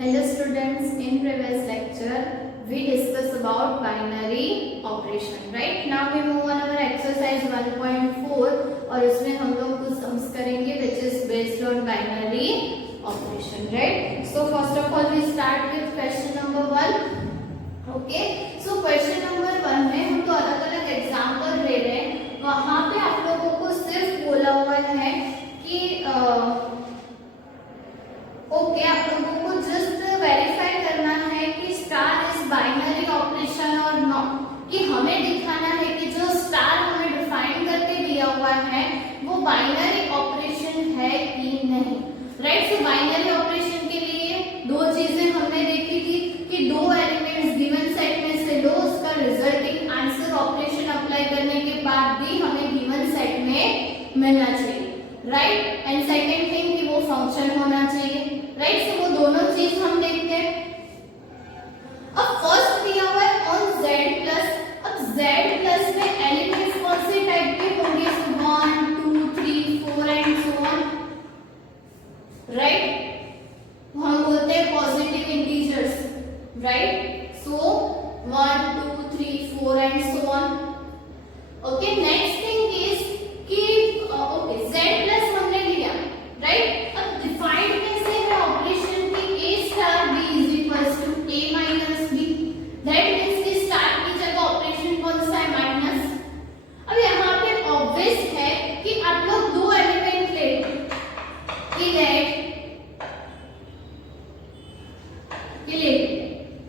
Hello students, in previous lecture we discussed about binary operation, right? Now we move on our exercise 1.4 और उसमें हम लोग कुछ sums करेंगे which is based on binary operation, right? So first of all we start with question number 1. Okay, so question number 1 में हम तो अलग अलग एग्जाम्पल ले रहे हैं, वहाँ पे आप लोगों को सिर्फ बोला हुआ है कि ओके आप लोगों को जस्ट वेरीफाई करना है कि स्टार इज बाइनरी ऑपरेशन और नॉट, कि हमें दिखाना है कि जो स्टार हमें डिफाइन करके दिया हुआ है वो बाइनरी ऑपरेशन है कि नहीं, राइट? सो बाइनरी ऑपरेशन के लिए दो चीजें हमने देखी थी कि दो एलिमेंट्स गिवन सेट में से लो, उसका रिजल्टिंग आंसर ऑपरेशन अप्लाई करने के बाद भी हमें गिवन सेट में मिलना चाहिए, राइट? एंड सेकंड थिंग कि वो फंक्शन होना चाहिए, राइट? सो वो दोनों चीज हम देखते हैं। अब फर्स्ट दिया हुआ है ऑन z प्लस, अब z प्लस में एलिमेंट्स कौन से टाइप के होंगे? 1 2 3 4 एंड सो ऑन, राइट? हम बोलते हैं positive integers, right? So 1 2 3 4 and so on. Okay, next thing is कि ओके z प्लस हमने लिया, राइट? अब डिफाइंड कैसे है ऑपरेशन की a star b is equals to a minus b, that means कि स्टार की जगह ऑपरेशन कौन सा है? माइनस। अब यहाँ पे ऑब्वियस है कि आप लोग दो एलिमेंट ले कि that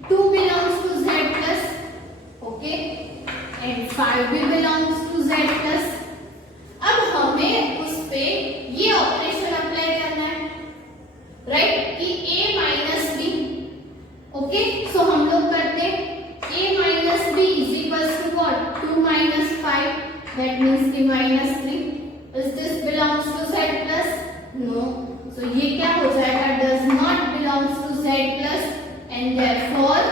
2 belongs to z plus, okay, and 5 भी belongs to z plus। अब हमें उस पे ये ऑपरेशन अप्लाई करना है, राइट? कि a minus b, okay, so हम लोग करते a minus b is equals to what? 2 minus 5, that means कि minus 3। Is this belongs to z plus? No, so ये क्या हो जाएगा? Does not belongs to z plus and therefore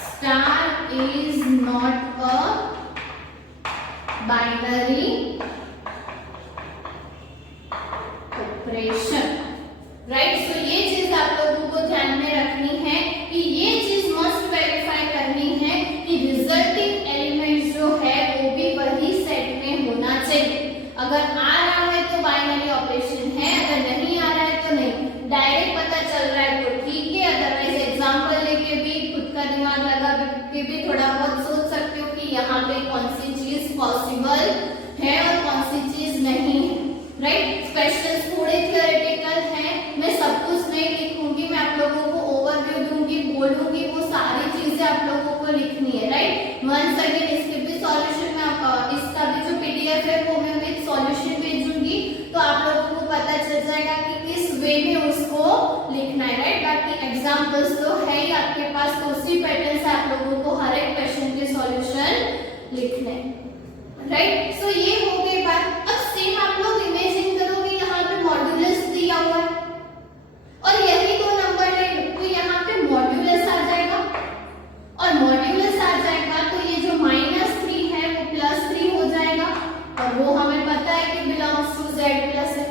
star is not a binary operation, right? So ये चीज आप लोगों को ध्यान में रखनी है कि ये चीज मस्ट वेरीफाई करनी है कि रिजल्टिंग एलिमेंट जो है वो भी वही सेट में होना चाहिए। अगर आ रहा है तो बाइनरी ऑपरेशन है, अगर नहीं आ रहा है तो नहीं। डायरेक्ट पता चल रहा है तो ठीक है, अदरवाइज एग्जांपल लेके भी खुद का दिमाग लगा के भी थोड़ा बहुत सोच सकते हो कि यहाँ पे कौन सी चीज पॉसिबल है और कौन सी चीज नहीं है, राइट? क्वेश्चंस थोड़े थ्योरेटिकल हैं, मैं सब कुछ नहीं लिखूंगी, मैं आप लोगों को ओवरव्यू दूंगी, बोलूंगी, वो सारी चीजें आप लोगों को लिखनी है, राइट? वंस अगेन इसके भी सॉल्यूशन में इसका भी जो पीडीएफ है वो मैं विद सॉल्यूशन भेजूंगी, तो आप लोगों को पता चल जाएगा कि किस वे में उसको लिखना है, राइट? बाकी एग्जांपल्स तो है ही आपके पास, तो उसी पैटर्न से आप लोगों को हर एक क्वेश्चन के सॉल्यूशन लिखने हैं, राइट? सो ये हो गई बात। अब सेम आप लोग इमेजिन करोगे यहाँ पे मॉड्यूलस दिया हुआ है और यही दो नंबर ले लो तो यहाँ पे मॉड्यूलस आ जाएगा, और मॉड्यूलस आ जाएगा तो ये जो -3 है वो +3 हो जाएगा, और वो हमें पता है कि बिलोंग्स टू z प्लस है।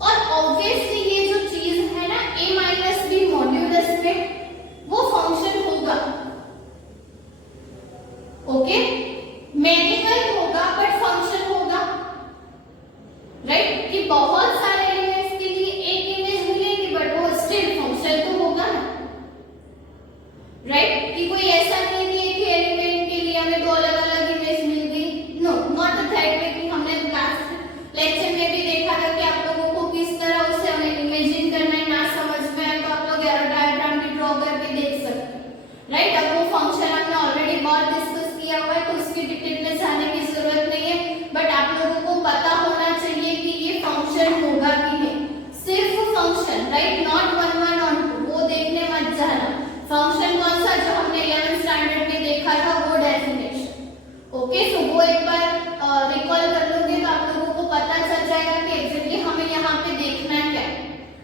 और ऑब्वियसली ये जो चीज है ना a माइनस बी मॉड्यूलस में वो फंक्शन होगा, ओके, मैनिफल होगा बट फंक्शन होगा, राइट? कि बहुत सारे एलिमेंट्स के लिए एक इमेज मिलेगी बट वो स्टिल फंक्शन तो होगा ना, राइट? कि कोई ऐसा नहीं है कि एक एलिमेंट के लिए हमें दो अलग अलग इमेज मिल गई, नो, नॉट दैट वे। कि हमने लास्ट लेक्चर में भी देखा था कि आप लोगों को किस तरह उसे हमें इमेजिन करना है, ना समझ में आए तो आप लोग एरो डायग्राम भी ड्रॉ करके देख सकते हैं, राइट? अब वो फंक्शन हमने ऑलरेडी बहुत डिस्कस किया हुआ है तो उसकी डिटेल में जाने की जरूरत नहीं है, बट आप लोगों को पता होना चाहिए कि ये फंक्शन होगा कि नहीं। सिर्फ फंक्शन, राइट? नॉट 1 1 और 2, वो देखने मत जाना। फंक्शन कौन सा जो हमने 11th स्टैंडर्ड में देखा था वो डेफिनेशन, ओके, सो वो एक बार रिकॉल कर लोगे तो आप लोगों को पता चल जाएगा कि एग्जैक्टली हमें यहाँ पे देखना है क्या।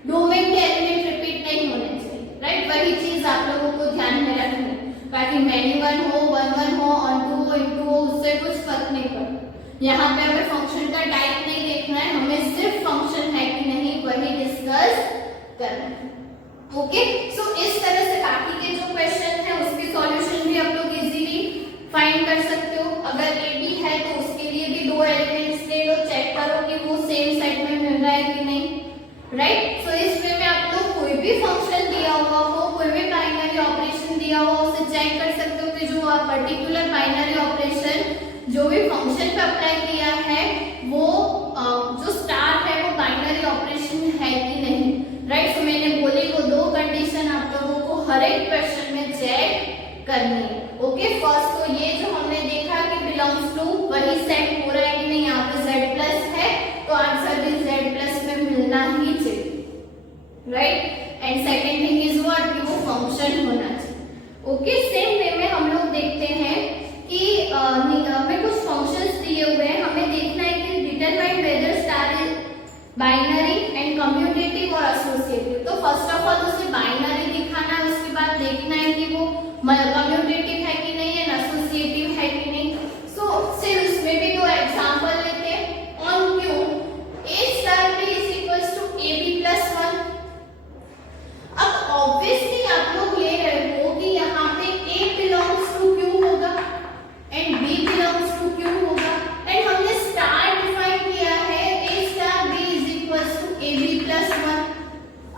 डोमेन के एलिमेंट रिपीट नहीं होने चाहिए, राइट? वही चीज आप लोगों को ध्यान में रखनी है। बाकी मैनी 1 हो 1 1 हो ऑन 2 हो इनटू हो उससे कुछ फर्क नहीं पड़ता। यहाँ पे हमें फंक्शन का टाइप नहीं देखना है, हमें सिर्फ फंक्शन है कि नहीं वही डिस्कस करना है, ओके, सो इस तरह से बाकी के जो क्वेश्चन है उसके सॉल्यूशन भी आप लोग इजीली फाइंड कर सकते हो। अगर ए बी है तो उसके लिए भी दो एलिमेंट्स ले लो, चेक करो कि वो सेम सेट में मिल रहा है कि नहीं, राइट। सो इस वे में आप लोग कोई भी फंक्शन दिया हुआ हो, कोई भी बाइनरी ऑपरेशन दिया हुआ उसे चेक कर सकते हो कि जो पर्टिकुलर बाइनरी ऑपरेशन जो भी फंक्शन पे अप्लाई किया है वो जो स्टार है वो बाइनरी ऑपरेशन है कि नहीं, राइट। सो मैंने बोली वो दो कंडीशन आप लोगों को हर एक क्वेश्चन में चेक करनी है। ओके, फर्स्ट तो ये जो हमने देखा कि बिलोंग्स टू वही सेट हो रहा है कि नहीं, यहाँ पे z प्लस है तो आंसर भी z प्लस में मिलना ही चाहिए, right. And second thing is what, कि वो फंक्शन होना चाहिए। ओके, सेम वे में हम लोग देखते हैं कि हमें कुछ फंक्शंस दिए हुए हैं, हमें देखना है कि determine whether star is binary and commutative और एसोसिएटिव। तो फर्स्ट ऑफ ऑल उसे बाइनरी दिखाना है, उसके बाद देखना है कि वो कम्यूटेटिव है कि नहीं एंड एसोसिएटिव है कि नहीं। सो सिर्फ उसमें भी दो एग्जांपल लेते हैं। On Q a star b is equals to ab plus 1। अब ऑब्वियसली आप लोग ले रहे हो कि यहाँ पे a बिलोंग्स टू q होगा and b belongs to q होगा, एंड हमने स्टार डिफाइन किया है a star b is equals to ab plus 1।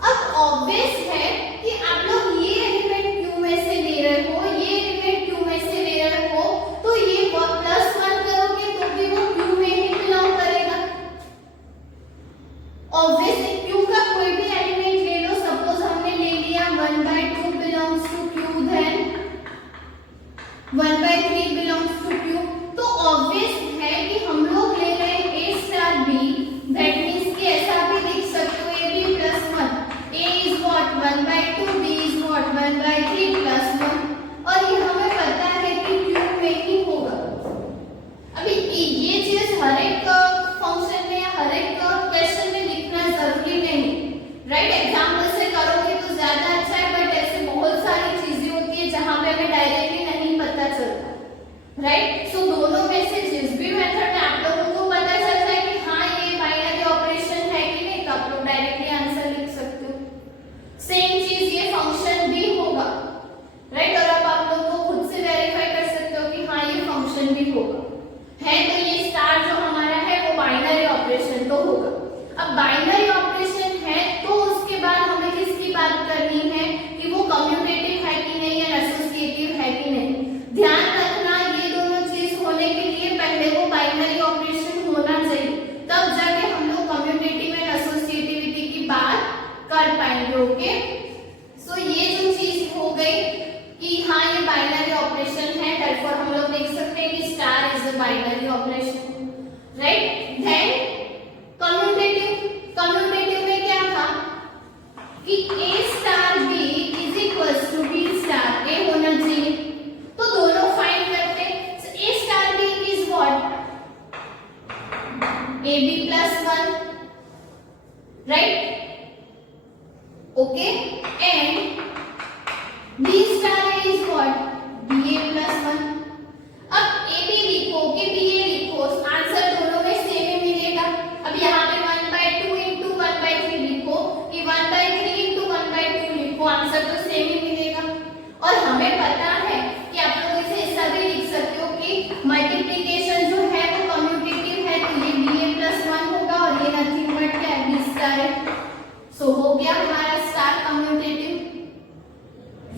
अब ऑब्वियस है कि आप लोग ये एलिमेंट q में से ले रहे हो, ये एलिमेंट q में से ले रहे हो, तो ये प्लस 1 करोगे तो भी वो q में ही बिलोंग करेगा। ऑब्वियसली q का कोई भी एलिमेंट ले लो, सपोज हमने ले लिया 1/2 belongs to q, then 1/3 belongs to q, तो ऑब्वियस है कि हम लोग ले रहे हैं a star b, that means कि ऐसा भी लिख सकते हो ab plus 1, a is what 1/2, b is what 1/3 plus 1, और ये हमें पता है कि q में ही होगा। अभी ये चीज हर एक फंक्शन में या हर एक क्वेश्चन में लिखना जरूरी नहीं, राइट। एग्जांपल से करोगे तो ज्यादा अच्छा है, बट ऐसे बहुत सारी चीजें होती है जहां पे हमें डायरेक्टली नहीं पता चलता, राइट। सो दोनों में से जिस भी मेथड में आप लोगों को पता चलता है कि हाँ ये बाइनरी ऑपरेशन है कि नहीं, तो आप लोग डायरेक्टली आंसर लिख सकते हो। सेम चीज ये फंक्शन भी होगा, राइट, और अब आप लोग को खुद से वेरीफाई कर सकते हो कि हाँ ये फंक्शन भी होगा है, तो ये स्टार जो हमारा है वो बाइनरी ऑपरेशन तो होगा। अब बाइनरी ऑपरेशन है तो उसके बाद हमें किसकी बात करनी है कि वो कम्यूटेटिव है कि नहीं या एसोसिएटिव है कि नहीं। ध्यान रखना ये दोनों चीज होने के लिए पहले वो बाइनरी ऑपरेशन होना चाहिए, तब जाके हम लोग कम्यूटेटिव एंड एसोसिएटिविटी की बात कर पाएंगे। ओके, सो ये जो चीज हो गई कि हाँ ये बाइनरी ऑपरेशन है, therefore हम लोग देख सकते हैं कि star is a binary operation, right. Then commutative में क्या था कि a star b is equals to b star a होना चाहिए, तो दोनों फाइंड करते हैं। so, a star b is what ab plus 1, right, okay, and b star a is what ba plus 1। अब ab लिखो कि ba लिखो, आंसर दोनों में सेम ही मिलेगा। अब यहाँ पे 1/2 into 1/3 लिखो कि 1/3 into 1/2 लिखो, आंसर तो सेम ही मिलेगा। और हमें पता है कि आप लोग इसे ऐसा भी लिख सकते हो कि मल्टीप्लिकेशन जो है वो कम्यूटेटिव है, तो ये ba प्लस 1 होगा और ये नथिंग बट क्या है b स्टार है। सो हो गया हमारा स्टार कम्यूटेटिव,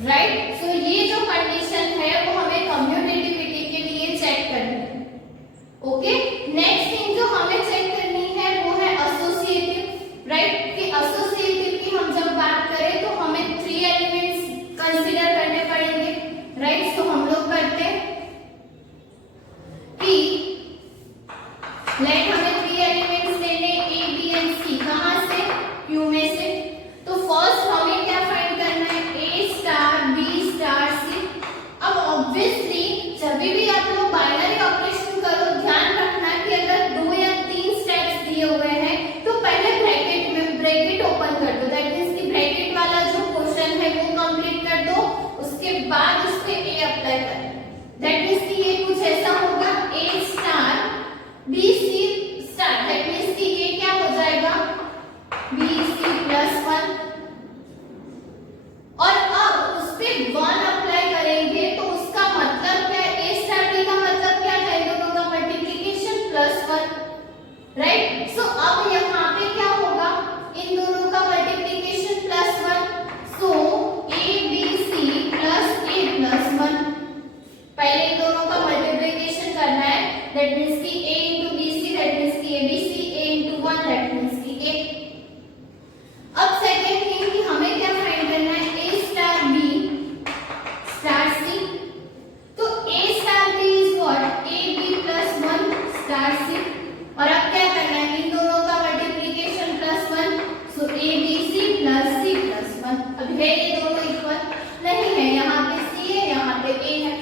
राइट। सो ये जो कंडीशन है वो हमें कम्यूटेटिविटी के लिए चेक करनी है। ओके, नेक्स्ट थिंग जो हमें चेक करनी है वो है एसोसिएटिव, राइट, कि एसोसिएटिव की हम जब बात करें तो हमें 3 एलिमेंट्स कंसीडर करने पड़ेंगे, राइट। तो हम लोग करते हैं कि लेट हमें 3 एलिमेंट्स लेने a b and c, कहां से q में से। तो ये दोनों इक्वल नहीं है, यहाँ पे सी है, यहाँ पे ए है।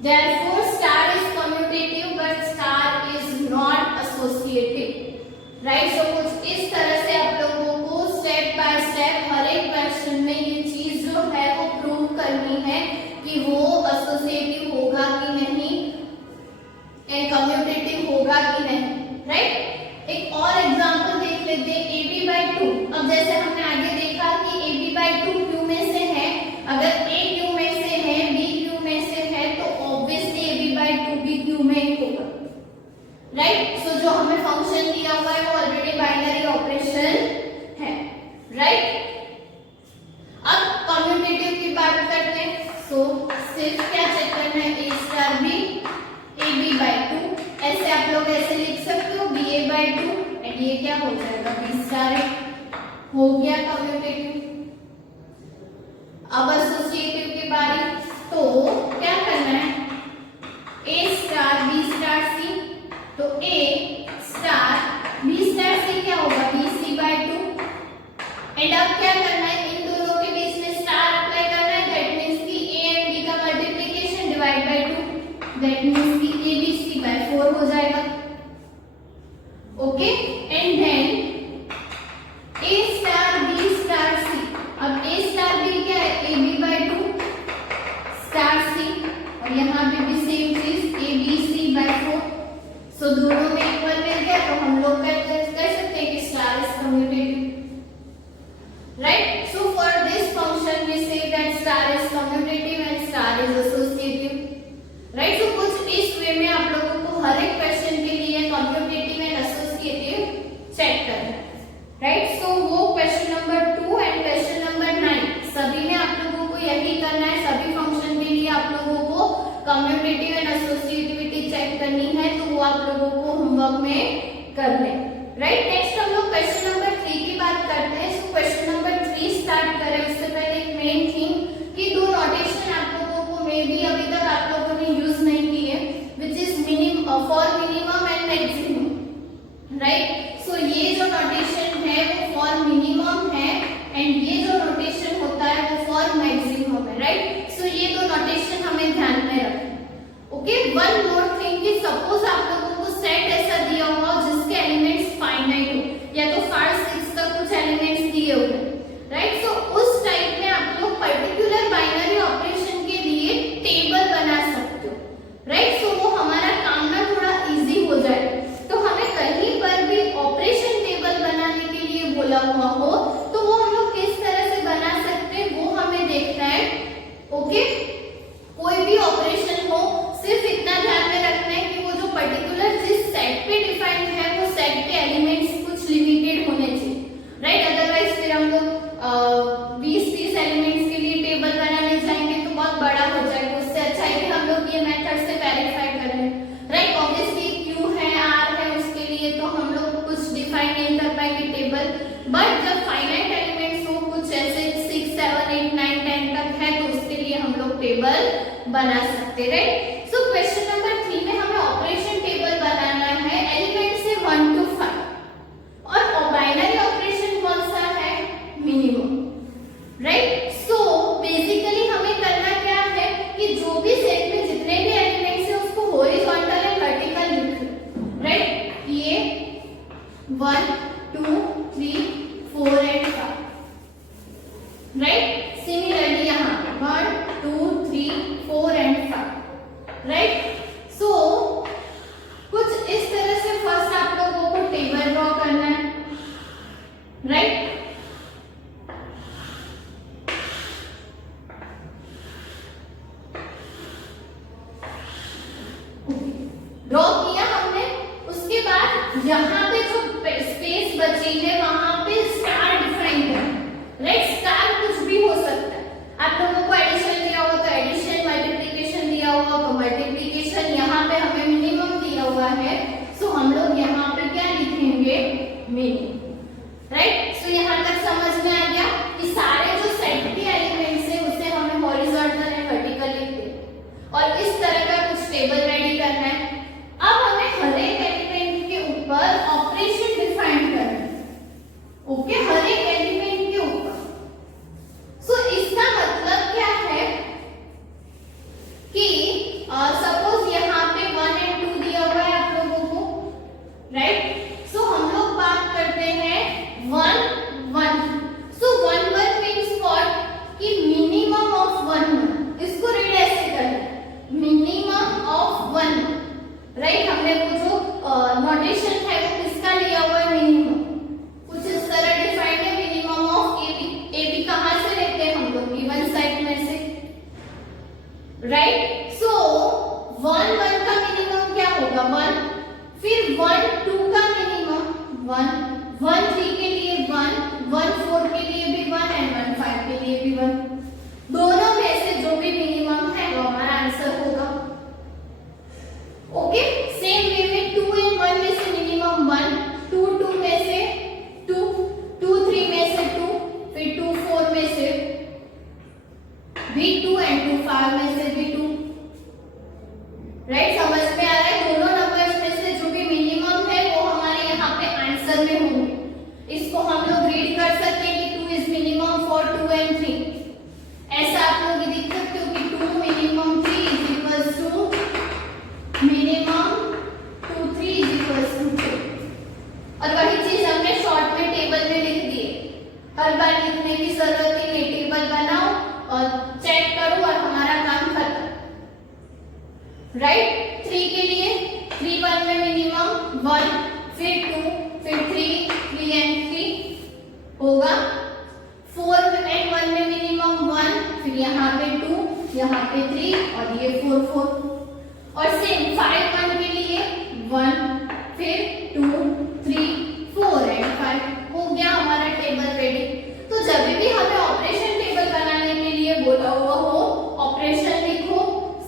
Therefore, star is commutative but star is not associative. Right? So कुछ इस तरह से आप लोगों को स्टेप बाय स्टेप हर एक क्वेश्चन में ये चीज जो है वो प्रूव करनी है कि वो एसोसिएटिव होगा कि नहीं, कम्यूटेटिव होगा कि नहीं। राइट? एक और एग्जांपल देख लेते हैं, AB/2। अब जैसे हमने आगे देखा कि AB/2 Q में से है, अगर A Q में से है, B Q में से है, तो ऑब्वियसली AB/2 भी Q में ही होगा। राइट? सो जो हमें फंक्शन दिया हुआ है वो ऑलरेडी बाइनरी ऑपरेशन है। राइट? अब कम्यूटेटिव की बात करते हैं। सो सिर्फ क्या चेक करना है, A स्टार B AB/2, ऐसे आप लोग ऐसे लिख सकते हो BA/2 एंड ये क्या हो जाएगा, B स्टार हो गया कम्यूटेटिव। अब एसोसिएटिव की बारी, तो क्या करना है, A star B star C, तो A star B star C क्या होगा, BC/2 एंड अब क्या करना है, इन दोनों के बीच में स्टार अप्लाई करना है, दैट मींस कि A एंड B का multiplication divide by 2, that means कि ABC/4 हो जाएगा। Okay, and then A star B star C, अब A स्टार B क्या है, AB/2 स्टार C, और यहाँ पे भी सेम चीज ABC/4। सो दोनों में इक्वल मिल गया, तो हम लोग कह सकते हैं कि star is commutative. Right? So for this function we say that star is commutative and star is associative. Right? So कुछ इस वे में आप लोगों को हर एक क्वेश्चन के लिए कम्यूटेटिव एंड एसोसिएटिव चेक करना है। राइट? सो वो question number 2 and question number 9 सभी में आप लोगों को यही करना है। सभी फंक्शन के लिए आप लोगों को कम्यूटेटिव एंड एसोसिएटिविटी चेक करनी है, तो वो आप लोगों को होमवर्क में कर लें। राइट? नेक्स्ट हम लोग क्वेश्चन नंबर 3 की बात करते हैं। सो क्वेश्चन नंबर 3 स्टार्ट करें उससे पहले एक मेन थिंग कि दो नोटेशन आप लोगों को मे बी अभी तक आप लोगों ने यूज नहीं किए, which is for minimum and maximum. Right? So ये जो नोटेशन है वो फॉर मिनिमम है एंड ये जो नोटेशन होता है वो फॉर मैक्सिमम है। राइट? सो ये दो नोटेशन हमें ध्यान में रखना। ओके, वन मोर थिंग कि सपोज आप लोगों को सेट ऐसा दिया हुआ जिसके एलिमेंट्स फाइनाइट हो, या तो 5 6 तक कुछ एलिमेंट्स दिए हुए। राइट? सो उस टाइप में आप लोग पर्टिकुलर बाइनरी ऑपरेशन के लिए टेबल बना सकते हो। राइट? सो वो हमारा काम ना थोड़ा इजी हो जाए, तो हमें कहीं पर भी ऑपरेशन टेबल बनाने के लिए बोला हुआ हो तो वो हम लोग किस तरह से बना सकते हैं वो हमें देखना है। ओके, कोई भी ऑपरेशन हो, सिर्फ इतना ध्यान में रखना है कि वो जो पर्टिकुलर जिस सेट पे डिफाइंड है वो सेट के एलिमेंट्स कुछ लिमिटेड होने चाहिए। राइट? अदरवाइज फिर हम लोग 20-30 एलिमेंट्स के लिए टेबल बनाने जाएंगे तो बहुत बड़ा हो जाएगा। उससे अच्छा है कि हम लोग ये मेथड से वेरीफाई कर लें। राइट? ऑब्वियसली Q है, R है, उसके लिए तो हम लोग कुछ डिफाइन नहीं कर पाएंगे टेबल, बट जब फाइनाइट एलिमेंट्स हो कुछ ऐसे 6 7 8 9 10 तक है तो उसके लिए हम लोग टेबल बना सकते। राइट? सो क्वेश्चन नंबर 3 में हमें ऑपरेशन टेबल बनाना है एलिमेंट से 1 to 5, और बाइनरी ऑपरेशन कौन सा है, मिनिमम। राइट? सो बेसिकली हमें करना क्या है कि जो भी सेट में जितने भी एलिमेंट्स है उसको हॉरिजॉन्टल एंड वर्टिकल लिखो। राइट? ये 1 2 3 4 एंड 5। राइट? सिमिलरली यहाँ 1 2 3 4 एंड 5। राइट? सो कुछ इस तरह से फर्स्ट आप लोगों को टेबल ड्रॉ करना है। राइट? ड्रॉ किया हमने, उसके बाद यहाँ पे जो स्पेस बची है वहां पे स्टार डिफाइन करना। राइट? स्टार कुछ भी हो सकता है, आप लोगों को एडिशन दिया हुआ तो एडिशन, मल्टीप्लिकेशन दिया हुआ तो मल्टीप्लिकेशन, यहाँ पे हमें मिनिमम दिया हुआ है सो हम लोग यहाँ पे क्या लिखेंगे, मिनिमम। राइट? सो यहाँ तक समझ में आ गया कि सारे जो सेट के एलिमेंट्स है उसे हमें हॉरिजॉन्टल एंड वर्टिकल लिखते हैं और इस तरह का कुछ टेबल रेडी करना है। अब हमें हर एक एलिमेंट के ऊपर ऑपरेशन डिफाइन करना है। राइट। सो 1 1 का मिनिमम क्या होगा 1, फिर 1 2 का मिनिमम 1, 1 3 के लिए 1, 1 4 के लिए भी 1 एंड 1 5 के लिए भी 1। दोनों में से जो भी मिनिमम है वो हमारा आंसर होगा। ओके, सेम वे में 2 एंड 1 में से मिनिमम 1, 2 2 में से 2, 2 3 में से 2, फिर 2 4 में से भी 2 एंड 2 5 में से भी 2। राइट, समझ में आ रहा है? दोनों नंबर्स में से जो भी मिनिमम है वो हमारे यहाँ पे आंसर में होंगे। इसको हम लोग रीड कर सकते हैं कि 2 इज मिनिमम फॉर 2 एंड 3। ऐसा आप लोग लिख सकते हो कि 2 minimum 3 is equals to minimum 2 3 is equals to 2। और वही चीज हमने शॉर्ट में टेबल में लिख दी है। हर बार लिखने की जरूरत ही नहीं, टेबल बनाओ और चेक करो और हमारा काम खत्म। राइट, 3 के लिए 3 1 में मिनिमम 1, फिर 2, फिर 3, 3 एंड 3 होगा। 4 एंड 1 में मिनिमम 1, फिर यहाँ पे 2, यहाँ पे 3 और ये 4 4। और सेम 5 1 के लिए 1, फिर 2 3 4 एंड 5 हो गया हमारा टेबल रेडी। तो जब भी हमें ऑपरेशन टेबल बनाने के लिए बोला हुआ हो, ऑपरेशन लिखो,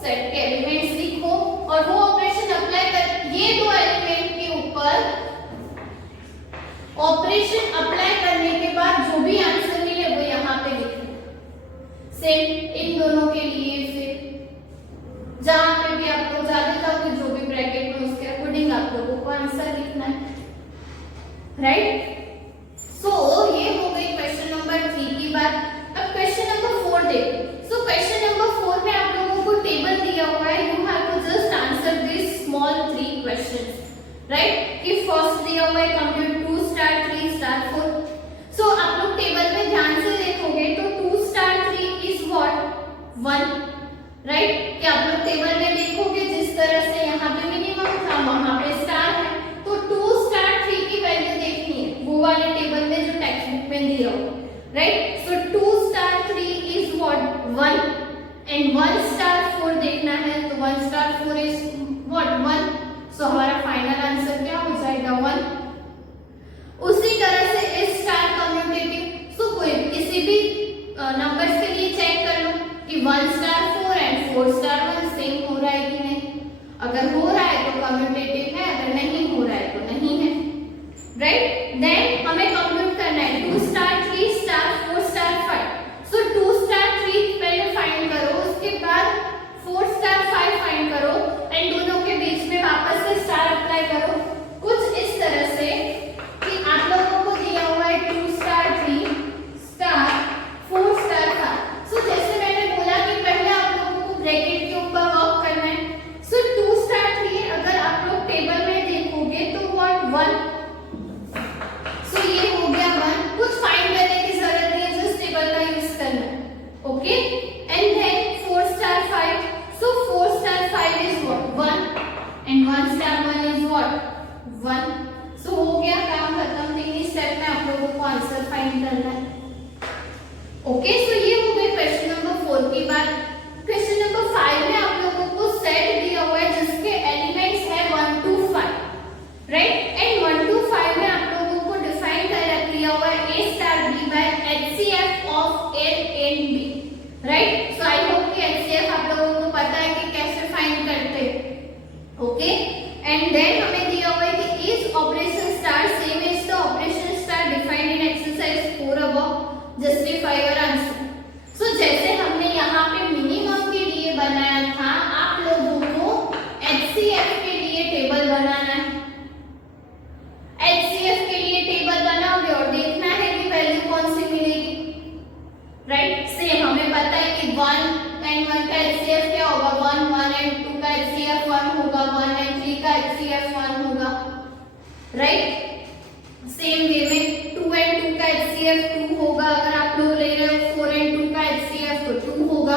सेट के एलिमेंट्स लिखो और वो ऑपरेशन अप्लाई कर, ये दो एलिमेंट के ऊपर ऑपरेशन अप्लाई करने के बाद जो भी आंसर मिले वो यहाँ पे लिखो। सेम इन दोनों के लिए फिर जहां पे भी आप लोग ज्यादा जाओगे जो भी ब्रैकेट में उसके अकॉर्डिंग आप लोगों को आंसर लिखना है। राइट, सो ये हो गई क्वेश्चन नंबर 3 की बात। अब क्वेश्चन नंबर 4 देखो। सो क्वेश्चन नंबर 4 में आप लोगों को टेबल दिया हुआ है, you have to just answer this small 3 questions. Right, कि फर्स्ट दिया हुआ है कंप्यूट 2 स्टार 3 स्टार 4। सो आप लोग टेबल में ध्यान से देखोगे तो 2 स्टार 3 इज व्हाट 1। राइट, कि आप लोग टेबल में देखोगे जिस तरह से यहाँ पे मिनिमम था वहां पे स्टार है, तो 2 स्टार 3 की वैल्यू देखनी है वो वाले टेबल में जो टेक्स्ट बुक में दिया हुआ। Right, so 2 star 3 is what 1 and 1 star 4 देखना है, तो 1 स्टार 4 इज व्हाट 1। सो हमारा फाइनल आंसर क्या हो जाएगा 1। उसी तरह से इस स्टार कम्यूटेटिव, सो कोई किसी भी नंबर्स के लिए चेक कर लो कि 1 स्टार 4 एंड 4 स्टार 1 सेम हो रहा है कि नहीं। अगर हो रहा है तो कम्यूटेटिव है, अगर नहीं हो रहा है तो नहीं है। राइट, देन हमें कंप्यूट करना है 2 स्टार 3 स्टार 4 स्टार 5। सो 2 स्टार 3 पहले फाइंड करो, उसके बाद 4 स्टार 5 फाइंड करो एंड दोनों के बीच में वापस से स्टार अप्लाई करो। कुछ इस तरह से कि आप लोगों को दिया हुआ है 2 स्टार 3 स्टार 4 स्टार 5। सो जैसे मैंने बोला कि पहले आप लोगों को ब्रैकेट के ऊपर वर्क करना है। सो 2 स्टार 3 अगर आप लोग टेबल में देखोगे तो व्हाट 1। सो ये हो गया 1। कुछ फाइंड करने की जरूरत नहीं है, जस्ट टेबल का यूज करना है। Okay, and then 4 star 5। So 4 star 5 is what 1 and 1 star 1 is what 1। So हो गया काम खत्म। 3 स्टेप में आप लोगों को आंसर फाइंड करना है। ओके, सो ये हो गई क्वेश्चन नंबर 4 की बात। क्वेश्चन नंबर 5 में आप लोगों को सेट दिया हुआ है जिसके एलिमेंट्स है 1 to 5। राइट, एंड 1 to 5 में आप लोगों को डिफाइन कर दिया हुआ है A star B by HCF of A and B। Right, so I hope कि HCF आप लोगों को पता है कि कैसे फाइंड करते हैं। ओके, एंड देन हमें दिया हुआ है कि is operation star same is the operation star defined in exercise 4 above, justify your answer. So जैसे हमने यहाँ पे मिनिमम के लिए बनाया था, आप लोगों को HCF के लिए टेबल बनाना है। HCF के लिए टेबल बनाओगे और देखना है कि वैल्यू कौन सी मिलेगी। राइट, सेम हमें पता है कि 1 एंड 1 का HCF क्या होगा 1, 1 एंड 2 का HCF 1 होगा, 1 एंड 3 का HCF 1 होगा। राइट, सेम वे में 2 एंड 2 का HCF 2 होगा। अगर आप लोग ले रहे हो 4 एंड 2 का HCF तो 2 होगा।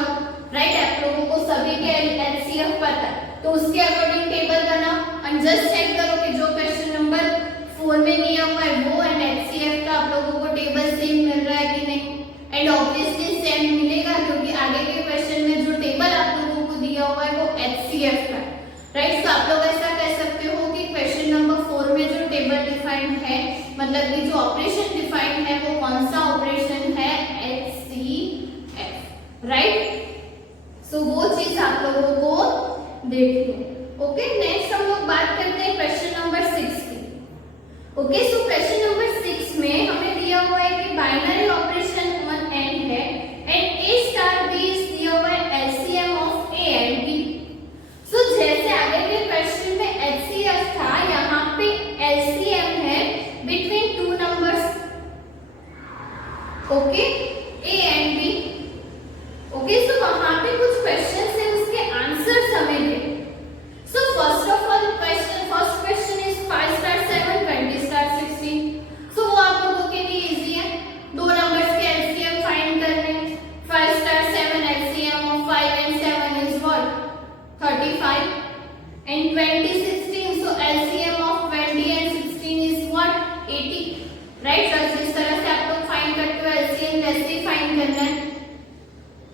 राइट, आप लोगों को सभी के HCF पता है तो उसके अकॉर्डिंग टेबल बनाओ एंड जस्ट चेक करो कि जो क्वेश्चन नंबर 4 में दिया हुआ है वो एंड HCF का आप लोगों को टेबल सेम मिल रहा है कि नहीं। एंड ऑब्वियसली सेम मिलेगा क्योंकि आगे के क्वेश्चन में जो टेबल आप लोगों को हुआ है वो HCF का, राइट। तो आप लोग ऐसा कह सकते हो कि क्वेश्चन नंबर 4 में जो टेबल डिफाइंड है, मतलब कि जो ऑपरेशन डिफाइंड है वो कौन सा ऑपरेशन है, HCF, राइट। सो वो चीज आप लोगों को देखनी है। ओके, नेक्स्ट हम लोग बात करते हैं क्वेश्चन नंबर 6 की। ओके, सो क्वेश्चन नंबर 6 में हमें दिया हुआ है कि बाइनरी ऑपरेशन ऑन एन है and A star B is दिया हुआ है LCM of A and B। सो जैसे आगे के क्वेश्चन में HCF था, यहाँ पे LCM है between two numbers, okay, A and B। Okay, so वहां पे कुछ क्वेश्चन है, उसके आंसर हमें दे। So first of all first question is 5 star 7 20 star 16। सो वो आप लोगों के लिए इजी है, दो नंबर्स के एलसीएम फाइंड करने। 5 star 7 LCM of 5 and 7 is what, 35 and 20 16। So LCM of 20 and 16 is what, 80, right. तो इस तरह से आप लोग फाइंड करते हो, एलसीएम वैसे ही फाइंड करना है।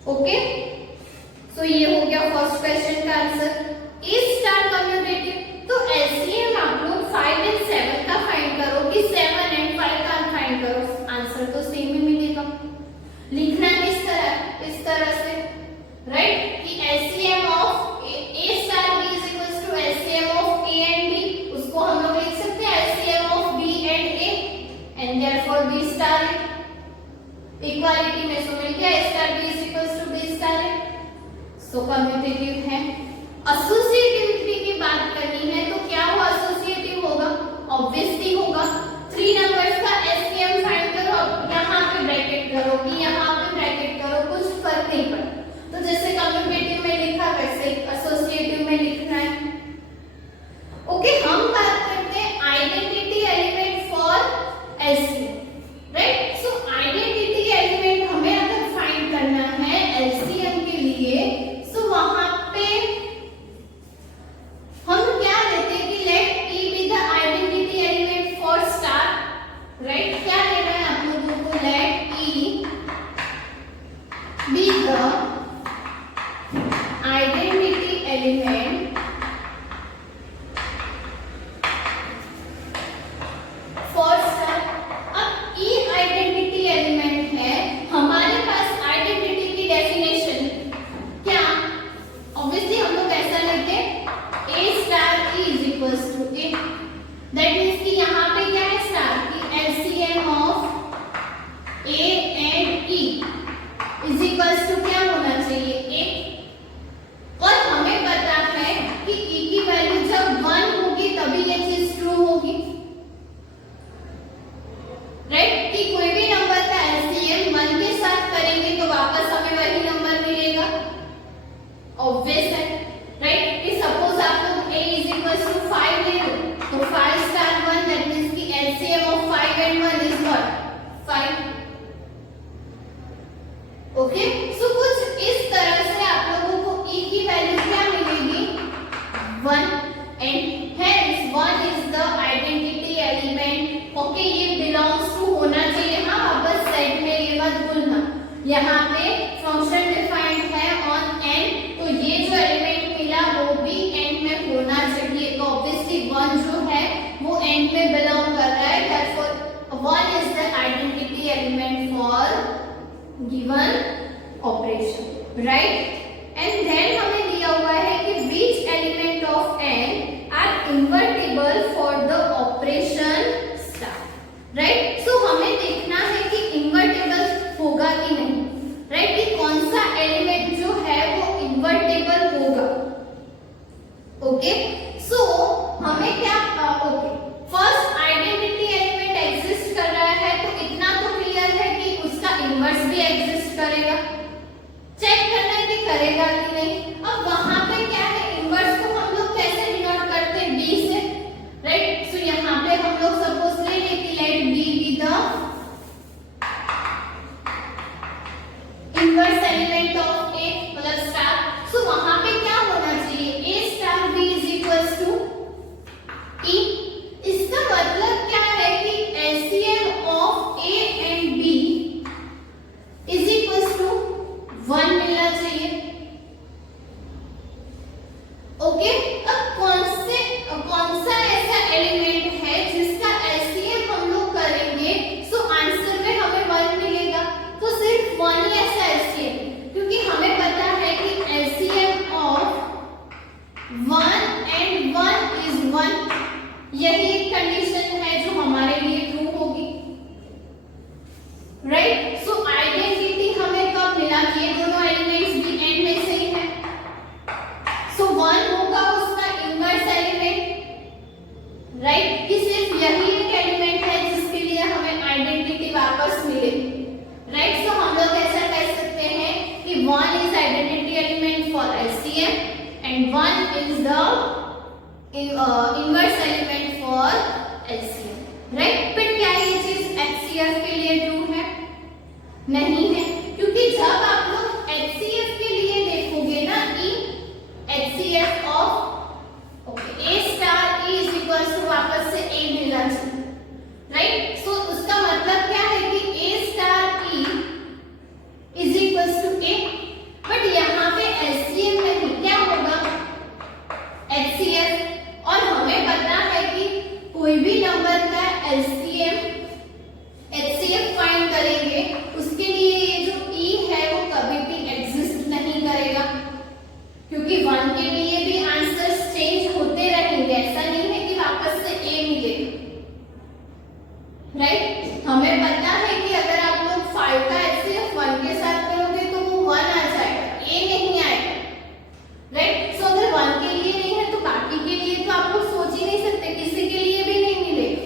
ओके, सो ये हो गया फर्स्ट क्वेश्चन का आंसर। A स्टार कम्यूटेटिव, तो एलसीएम आप लोग 5 एंड 7 का फाइंड करो कि 7 एंड 5 का फाइंड करो, आंसर तो सेम ही मिलेगा। लिखना किस तरह से, राइट, कि LCM of A star B is equals to LCM of A and B। उसको हम लोग लिख सकते हैं LCM of B and A and therefore B star A। Equality में सो मिल गया A star B is equals to B star A। So commutative है। एसोसिएटिविटी की बात करनी है तो क्या वो एसोसिएटिव होगा, ऑब्वियसली होगा। 3 नंबर्स का एससीएम फाइंड करो, यहाँ पे ब्रैकेट करो कि यहाँ पे ब्रैकेट करो, कुछ फर्क नहीं पड़ता। तो जैसे कम्यूटेटिव में लिखा वैसे एसोसिएटिव में लिखना है। ओके, हम बात करते हैं identity element for LCM, right. So identity element हमें अगर फाइंड करना है एलसीएम के लिए, सो वहां पे हम क्या लेते हैं कि let E be the identity element for star, right. क्या लेना है आप लोगों को, let E be the identity element for star. अब E आइडेंटिटी एलिमेंट है, हमारे पास आइडेंटिटी की डेफिनेशन क्या, ऑब्वियसली हम लोग ऐसा लेते हैं A star E is equals to A। That means कि यहाँ पे क्या है स्टार की LCM of A and E is equals to क्या होना चाहिए, A। और हमें पता है कि E की वैल्यू जब 1 होगी तभी ये चीज ट्रू होगी, राइट। कि कोई भी नंबर का LCM 1 के साथ करेंगे तो वापस हमें वही नंबर मिलेगा, ऑब्वियस है, राइट। कि सपोज आप लोग A is equals to 5 ले लो, तो 5 स्टार 1 that means कि LCM of 5 and 1 is what, 5। Okay, सो कुछ इस तरह से आप लोगों को E की वैल्यू क्या मिलेगी, 1 and hence 1 is the identity element। Okay, ये belongs to होना चाहिए, हाँ वापस सेट में ये मत भूलना। यहाँ पे फंक्शन डिफाइंड है ऑन n, तो ये जो एलिमेंट मिला वो भी n में होना चाहिए। तो ऑब्वियसली 1 जो है वो n में बिलोंग कर रहा है, therefore 1 is the identity element for given operation, right। and then हमें दिया हुआ है कि which element of n are invertible for the operation star, right। so हमें देखना है कि invertible होगा कि नहीं, राइट, कि कौन सा एलिमेंट जो है वो इन्वर्टेबल होगा। ओके, सो हमें क्या, okay, first identity element exist कर रहा है तो इतना तो क्लियर है कि उसका इन्वर्स भी एग्जिस्ट करेगा। चेक करना है कि करेगा कि नहीं। अब वहां पे क्या है, इन्वर्स को हम लोग कैसे डिनोट करते हैं, B से, राइट। सो यहाँ पे हम लोग सपोज ले लें कि let B be the inverse element of A, मतलब स्टार। सो वहां पे क्या होना चाहिए, A star B is equals to E। इसका मतलब क्या है कि LCM of A and B is equals to 1 मिलना चाहिए। one is identity element for LCM and one is the inverse element for LCM, right? But क्या ये चीज HCF के लिए ट्रू है? नहीं है, क्योंकि जब आप लोग HCF के लिए देखोगे ना कि HCF of A star E is equal to वापस से A मिलना चाहिए, राइट? सो उसका मतलब क्या है कि A star E is equal to A, but यहाँ पे LCM नहीं, क्या होगा? HCF। और हमें पता है कि कोई भी नंबर का LCM HCF फाइंड करेंगे, उसके लिए ये जो E है वो कभी भी एग्जिस्ट नहीं करेगा, क्योंकि 1 के लिए भी आंसर्स चेंज होते रहेंगे, ऐसा नहीं है कि वापस से A मिलेगा, राइट? हमें पता है कि अगर आप लोग 5 का HCF 1 के साथ करोगे तो वो 1 आ जाएगा, A नहीं आएगा, राइट? सो अगर 1 के लिए नहीं है तो बाकी के लिए तो आप लोग सोच ही नहीं सकते, किसी के लिए भी नहीं मिलेगा,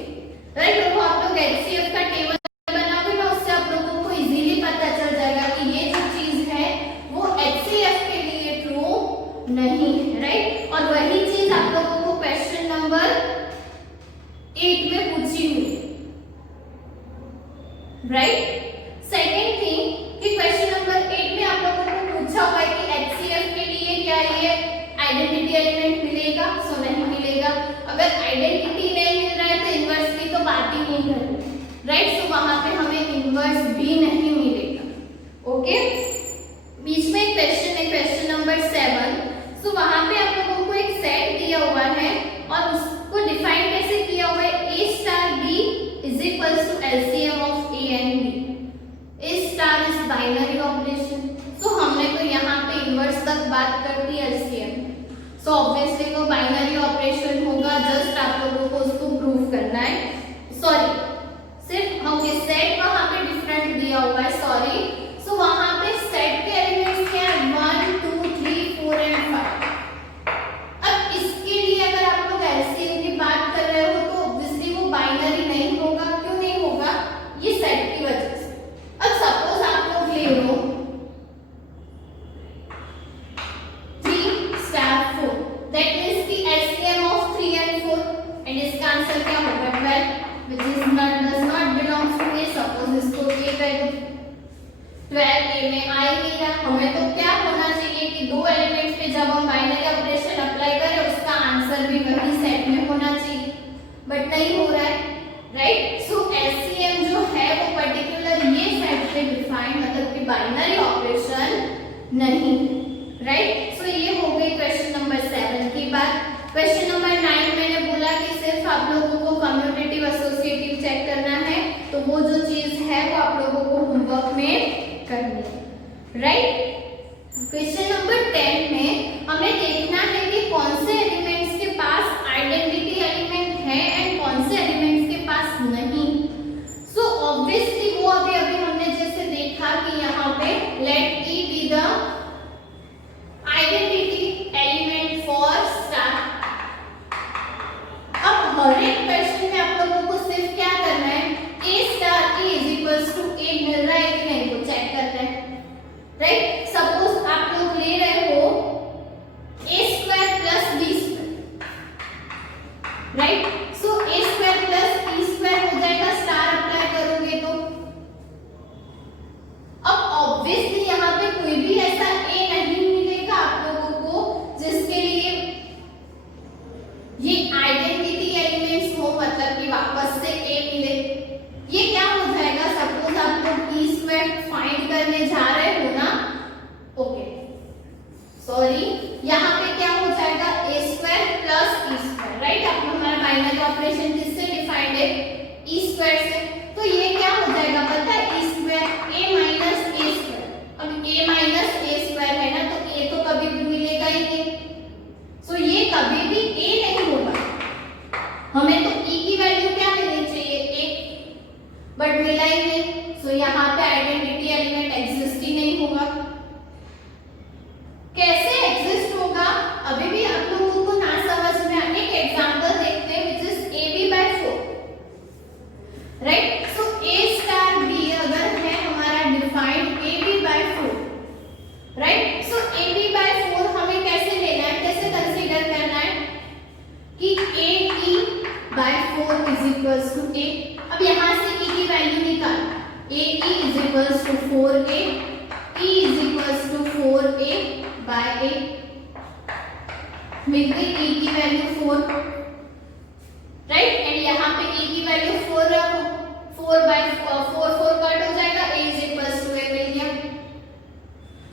राइट? तो आप लोग HCF का टेबल बनाओगे ना, उससे आप लोगों को इजीली पता चल जाएगा कि ये जो चीज है वो HCF के लिए ट्रू नहीं है, राइट? और वही चीज आप लोगों को क्वेश्चन नंबर 8 में पूछी हुई है, राइट? सेकेंड थिंग कि क्वेश्चन नंबर 8 में आप लोगों को पूछा हुआ है कि HCF के लिए क्या ये आइडेंटिटी एलिमेंट मिलेगा? सो नहीं मिलेगा। अगर आइडेंटिटी नहीं मिल रहा है तो इनवर्स की तो बात ही नहीं करनी, राइट? सो वहां पे हमें इनवर्स भी नहीं मिलेगा, ओके? बीच में एक क्वेश्चन है, क्वेश्चन नंबर 7। सो वहां पे आप लोगों को एक सेट दिया हुआ है और उसको डिफाइन कैसे किया हुआ है? A star B is equal to LCM of A and B। A star is binary operation, so हमने तो यहाँ पे इनवर्स तक बात कर दी LCM, सो ऑब्वियसली वो बाइनरी ऑपरेशन होगा, जस्ट आप लोगों को उसको प्रूव करना है। सॉरी, सिर्फ हम इस सेट वहां पे डिफरेंट दिया हुआ है, सॉरी। सो वहां पे सेट के एलिमेंट्स क्या है? 1 2 3 4 एंड 5। अब इसके लिए अगर आप लोग LCM की बात कर रहे हो तो ऑब्वियसली वो बाइनरी नहीं होगा, क्यों नहीं होगा? ये सेट की वजह से। अब सपोज आप लोग ले लो 3 star 4, that is the LCM of 3 and 4, and इसका आंसर क्या होगा? 12, which is not does not belongs to A। Suppose इसको A कर दो, 12 A में आ ही नहीं रहा। हमें तो क्या होना चाहिए कि दो एलिमेंट्स पे जब हम बाइनरी ऑपरेशन अप्लाई करें उसका आंसर भी वही सेट में होना चाहिए, बट नहीं हो रहा है, राइट? सो LCM जो है वो पर्टिकुलर ये सेट से डिफाइन, मतलब कि बाइनरी ऑपरेशन नहीं, राइट? सो ये हो गई क्वेश्चन नंबर 7 की बात। क्वेश्चन नंबर 9 मैंने बोला कि सिर्फ आप लोगों को कम्यूटेटिव एसोसिएटिव चेक करना है, तो वो जो चीज है वो आप लोगों को होमवर्क में करनी है, राइट? क्वेश्चन नंबर 10 में हमें देखना है कि कौन से एलिमेंट्स के पास आइडेंटिटी एलिमेंट है एंड कौन से एलिमेंट्स के पास नहीं। सो ऑब्वियसली वो अभी हमने जैसे देखा कि यहाँ पे let E be the identity element for star. अब हर एक क्वेश्चन में आप लोगों को सिर्फ क्या करना है? A star E is equals to A मिल रहा है कि नहीं वो चेक करना है, राइट? सपोज आप लोग ले रहे हो A square plus B square, right? So A square plus B square हो जाएगा, स्टार अप्लाई करोगे तो। अब ऑब्वियसली यहाँ पे कोई भी ऐसा A नहीं मिलेगा आप लोगों को जिसके लिए ये आइडेंटिटी एलिमेंट्स हो, मतलब कि वापस से A मिले। ये क्या हो जाएगा? सपोज आप लोग E स्क्वायर फाइंड करने जा रहे हो ना, ओके सॉरी, यहाँ पे क्या हो जाएगा? A square plus E square, right? अब हमारा बाइनरी ऑपरेशन किससे डिफाइंड है? E स्क्वायर से। तो ये क्या हो जाएगा पता है? E square A minus A square. अब A माइनस A स्क्वायर है ना, तो A तो कभी भी मिलेगा ही नहीं, सो ये कभी भी A नहीं होगा। हमें तो E की वैल्यू क्या मिलनी चाहिए? 1, बट मिला ही नहीं, सो यहाँ पे आइडेंटिटी एलिमेंट एग्जिस्ट ही नहीं होगा। कैसे एग्जिस्ट होगा? विल बी e की वैल्यू 4, राइट, एंड यहाँ पे e की वैल्यू 4 रखो, 4 by 4 कट हो जाएगा, a is equals to a मिल गया।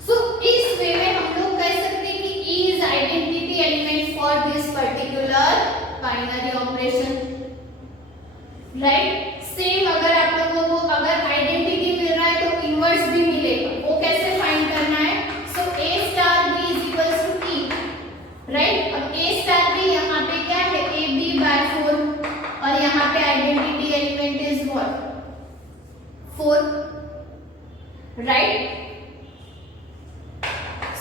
सो इस वे में हम लोग कह सकते हैं कि e is identity element for this particular binary operation, right. Same अगर आप लोगों को अगर आइडेंटिटी मिल रहा है तो इनवर्स भी मिलेगा, वो कैसे फाइंड करना है? सो a star b is equals to e, right. अब a star b यहाँ पे क्या है, a b by 4, और यहाँ पे identity element is what, 4, right.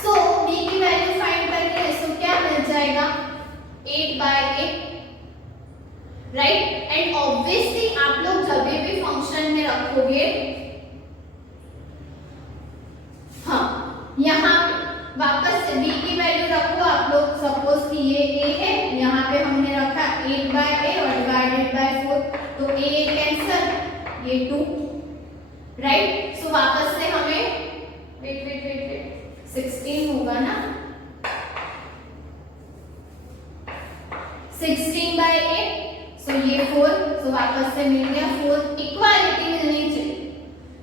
So b की वैल्यू फाइंड करके सो क्या मिल जाएगा, 8 by 8, राइट। एंड ऑब्वियसली आप लोग जब भी फंक्शन में रखोगे, हाँ यहाँ वापस से b की वैल्यू रखो आप लोग, सपोज कि ये a है, यहाँ पे हमने रखा 8 by a और डिवाइडेड बाय 4, तो a कैंसल, ये 2, राइट। सो वापस से हमें वेट 16 होगा ना, 16 by a, सो ये 4, सो वापस से मिल गया 4। इक्वालिटी मिलनी चाहिए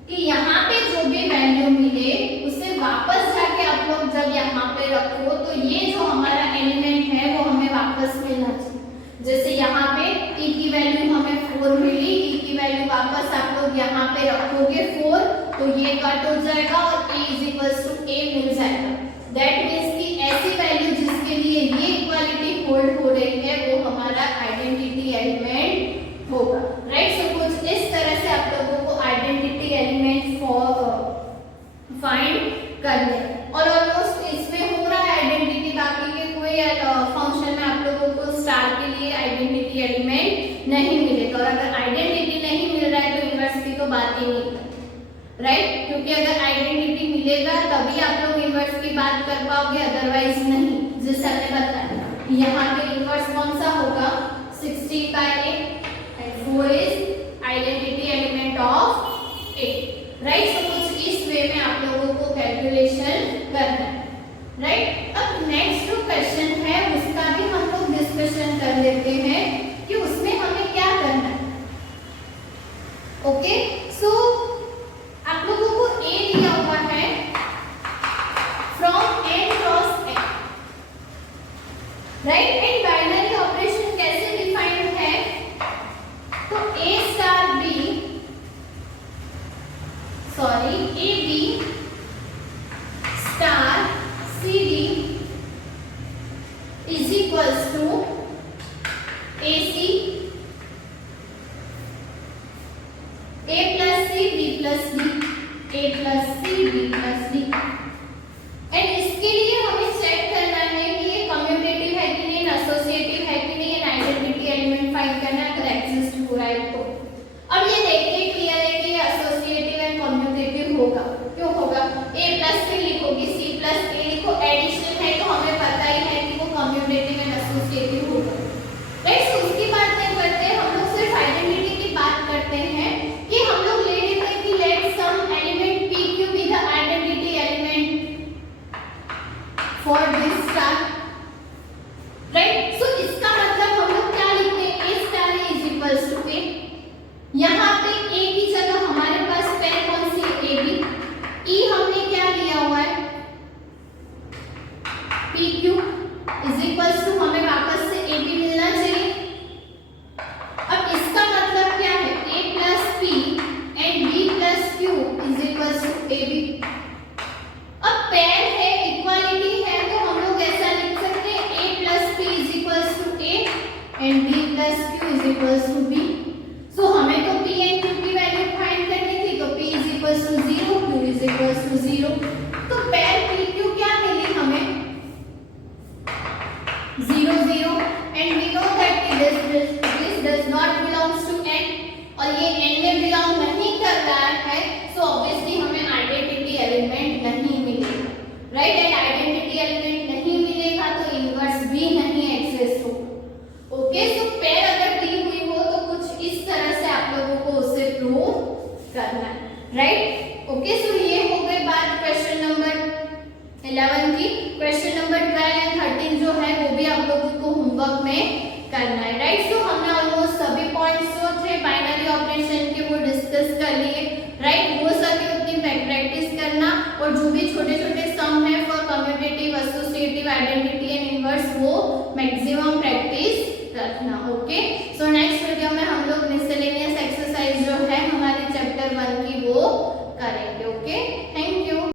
कि यहाँ पे जो भी वैल्यू मिले उसे वापस जाके आप लोग जब यहाँ पे रखो तो ये जो हमारा एलिमेंट है वो हमें वापस मिलना चाहिए। जैसे यहाँ पे e की वैल्यू हमें 4 मिली, e की वैल्यू वापस आप लोग यहाँ पे रखोगे 4, तो ये कट हो जाएगा और a is equals to a मिल जाएगा। दैट मीन्स कि ऐसी वैल्यू जिसके लिए ये इक्वालिटी होल्ड हो रही है वो हमारा आइडेंटिटी एलिमेंट होगा, राइट। सो कुछ इस तरह से आप लोगों को आइडेंटिटी एलिमेंट फाइंड करने, और ऑलमोस्ट इसमें हो रहा है आइडेंटिटी, बाकी के कोई फंक्शन में आप लोगों को स्टार के लिए आइडेंटिटी एलिमेंट नहीं मिलेगा, और अगर आइडेंटिटी नहीं मिल रहा है तो इनवर्स की तो बात ही नहीं, राइट। क्योंकि अगर आइडेंटिटी मिलेगा तभी आप लोग इनवर्स की बात कर पाओगे, अदरवाइज नहीं। जैसे हमने बताया यहाँ पे इनवर्स कौन सा होगा, 16 by 8 and 4 is identity element of 8, right. So कुछ इस वे में आप लोगों को कैलकुलेशन करना है, राइट। अब नेक्स्ट जो क्वेश्चन है उसका भी हम लोग डिस्कशन कर लेते हैं कि उसमें हमें क्या करना है। ओके, सो आप लोगों को a दिया हुआ है from n cross n, right. And binary operation कैसे डिफाइंड है, तो a star b, sorry a b star c d is equals to a c, a plus c b plus d, a plus c b plus d। And इसके लिए हमें check करना है कि ये कम्यूटेटिव है कि नहीं, एसोसिएटिव है कि नहीं, आइडेंटिटी एलिमेंट फाइंड करना है अगर एग्जिस्ट हो रहा है तो। अब ये देखिए क्लियर है कि ये एसोसिएटिव एंड कम्यूटेटिव होगा, क्यों होगा, a प्लस फिर लिखोगे c प्लस a लिखो, एडिशन है तो हमें पता ही है कि वो कम्यूटेटिव एंड एसोसिएटिव होगा, राइट। सो उसकी बात नहीं करते, हम लोग सिर्फ आइडेंटिटी की बात करते हैं कि हम लोग ले लेते हैं कि let some element pq be the identity element for this star, right. So इसका मतलब हम लोग क्या लिखते हैं, a star is equals to a, यहाँ पे a की जगह हमारे पास पेयर कौन सी है, a b, e हमने क्या लिया हुआ है, pq इज इक्वल्स टू, हमें वापस से a b मिलना चाहिए। अब इसका मतलब क्या है, a plus p and b plus q is equals to a b। अब पेयर है, इक्वालिटी है, तो हम लोग ऐसा लिख सकते हैं a plus p is equals to a and b plus q is equals to b। So हमें तो p एंड q की वैल्यू फाइंड करनी थी, तो p is equals to 0, q is equals to 0, तो पेयर pq क्या मिली हमें, 0 0, and we know that this does not belongs to n, और ये n में बिलोंग नहीं कर रहा है, सो ऑब्वियसली हमें आइडेंटिटी एलिमेंट नहीं मिलेगा, राइट। एंड आइडेंटिटी एलिमेंट नहीं मिलेगा तो इनवर्स भी नहीं एग्जिस्ट होगा। ओके, सो पेयर अगर दी हुई हो तो कुछ इस तरह से आप लोगों को उसे प्रूव करना है, राइट। ओके, सो ये हो गई बात क्वेश्चन नंबर 11 की। क्वेश्चन नंबर 12 एंड 13 जो है वो भी आप होमवर्क में करना है, राइट। सो हमने ऑलमोस्ट सभी पॉइंट्स जो थे बाइनरी ऑपरेशन के वो डिस्कस कर लिए, राइट। हो सके उतनी प्रैक्टिस करना, और जो भी छोटे छोटे सम है for commutative, associative, identity and inverse वो मैक्सिमम प्रैक्टिस रखना, ओके। सो नेक्स्ट वीडियो में हम लोग मिसलेनियस एक्सरसाइज जो है हमारे चैप्टर 1 की वो करेंगे।